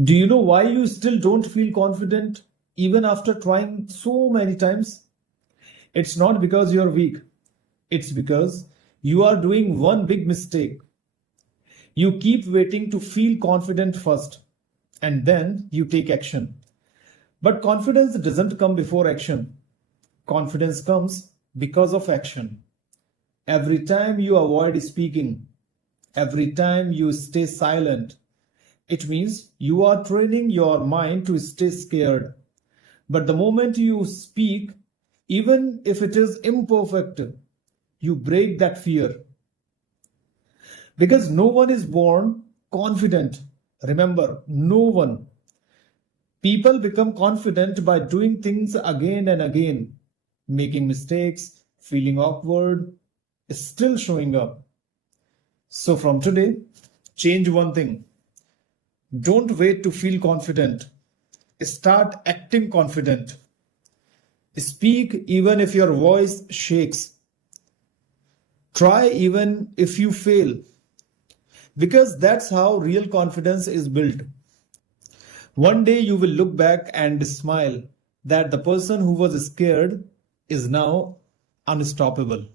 Do you know why you still don't feel confident even after trying so many times? It's not because you're weak, it's because you are doing one big mistake. You keep waiting to feel confident first, and then you take action. But confidence doesn't come before action, confidence comes because of action. Every time you avoid speaking, every time you stay silent, it means you are training your mind to stay scared. But the moment you speak, even if it is imperfect, you break that fear. Because no one is born confident. Remember, no one. People become confident by doing things again and again, making mistakes, feeling awkward, still showing up. So from today, change one thing. Don't wait to feel confident. Start acting confident. Speak even if your voice shakes. Try even if you fail. Because that's how real confidence is built. One day you will look back and smile that the person who was scared is now unstoppable.